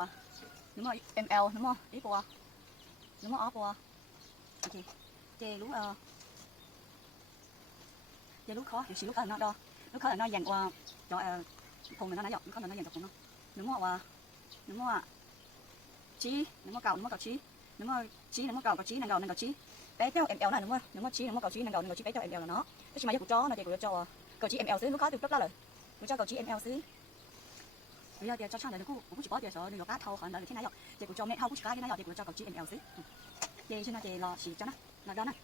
Ờ. đúng rồi ml đúng không? Ít qua đúng không, ó qua ok. Chê lúc ờ. Chê lúc khó hiểu chỉ lúc ở nó đo. Lúc khó là nó dành qua cho ờ cùng là nó nãy giờ lúc khó là nó dành cho cùng nó. Đúng không ạ đúng không ạ chí, đúng không cầu đúng không cầu chí? Đúng không, chí, đúng không cầu cầu chí, nàng cầu nàng cầu chí. Bé theo ml này đúng không? Đúng không, chí, đúng không cầu chí, nàng cầu nàng cầu chí bé theo ml là nó. Cái mà của chó nó thì của cho cầu chí ml xứ lúc khó từ rất là lời của cho cầu chí ml xứ bây giờ thì cho chăng là cũng cũng chỉ có tiền số được cá thâu khoảng là thế này rồi thì cũng cho mẹ thâu cũng chỉ cá thế này rồi thì cũng cho cậu chí ml xứ thì trên này thì cho nó nó đó này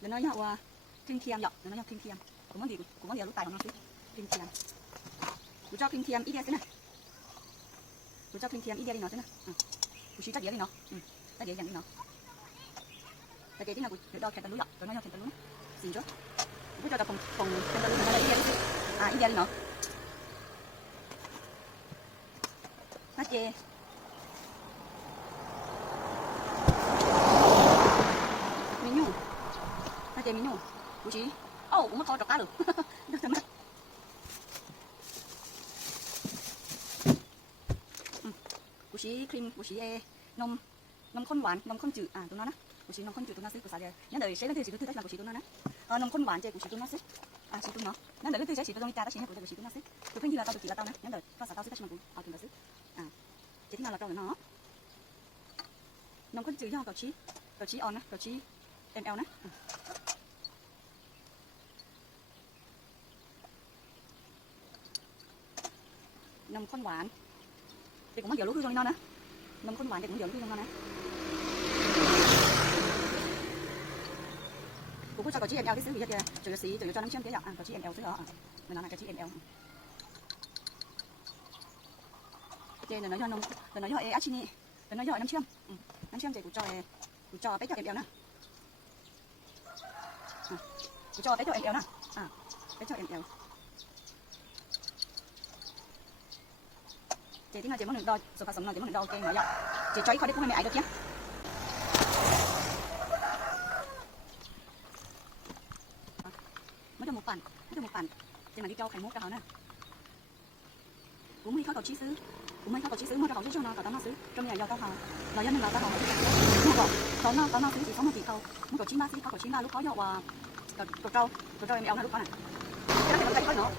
để nói nhau kinh thiam nhở để nói nhau kinh thiam cũng muốn gì cũng muốn gì lúc tài nó xứ kinh thiam của cho kinh thiam ít đi xứ này của cho kinh thiam ít đi nó xứ này của chỉ chắc dễ đi nó chắc dễ dàng đi nó tại cái nào, của đo kẹt tận lúa rồi nó nhau kẹt tận lúa xin chứ của cho ta phòng phòng kẹt tận lúa nó là đi à ít đi nó chị. Mình nhung. Ta chị mình nhung. Của chị. Ô cũng mất coi trọc cá được. Được thật mắt ừ. của chị cream của chị e, nông nông khôn hoàn nông khôn chữ. À tụi nó nè của chị nông khôn chữ, tụi nó xí của sao giờ nhớ đời sẽ là thứ gì thứ thích là của chị tụi nó nè ờ, nông khôn hoàn chơi của chị tụi nó xí à chị tụi nó nhớ đời lên từ sẽ chị tụi nó cha đó chị nhớ của chị tụi nó xí tụi khi là tao tụi chị là tao nè nhớ đời tao sẽ tao xí tao mà của tao tụi nó xí à chị thứ nào là tao là nó nông khôn จืด do cậu chí cậu chí on á, cậu chí ml nè. À. Ừ. nồng khôn hỏa thì cũng có nhiều lúc hư trong nó nè. Nồng khôn hỏa thì cũng nhiều lúc hư trong nó nè. Cô có cho cậu chí ml cái xíu gì hết kìa chủ yếu xí chủ yếu cho nó trăm cái dọc à cậu chí ml xứ đó à ờ. mình nói là cậu chí ml trên là nói cho nó là nói cho e nhỉ là nói cho năm trăm ừ. năm trăm thì cô cho cô cho bé cho ml nè cô cho bé cho ml nè à bé cho ml chị tiếng là chị muốn được đo, số phát sống là chị muốn được đo cái mở rộng chị cho ít khỏi đi cũng mẹ ai được ปั่นไม่ถูกหมกปั่นจะมาดิโเจ้าไข่มุกกับเขาน่ะกูไม่เข้าต่อชี้ซื้อกูไม่เข้าต่อชี้ซื้อเมื่อเอาช่วยช่วยนอนกับต้นนอซื้อจำเนี่ยยาวเต้าเาเรายันหนึ่งเราเต้าเาเมื่อก่อนต้นนาต้นนอซื้อสีเขามาตีเขามื่อก่อชี้มาซื้อเขาต่อชี้มาลูกเขาหยากว่าตัวเจ้าตัวเจ้าไม่เอาหน้าลูกเขาน่ะแล้วเดี๋ยวมันจะค่เนาา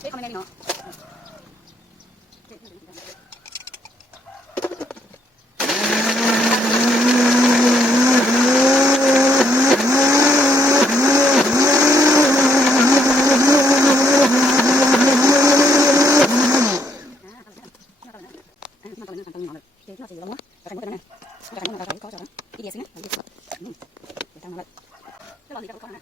ไม่แนเนาะ dọ và cầu cầu trâu cầu cho em eo nó lúc có này cái đó thì còn cái nữa cái con này lo gì cho con này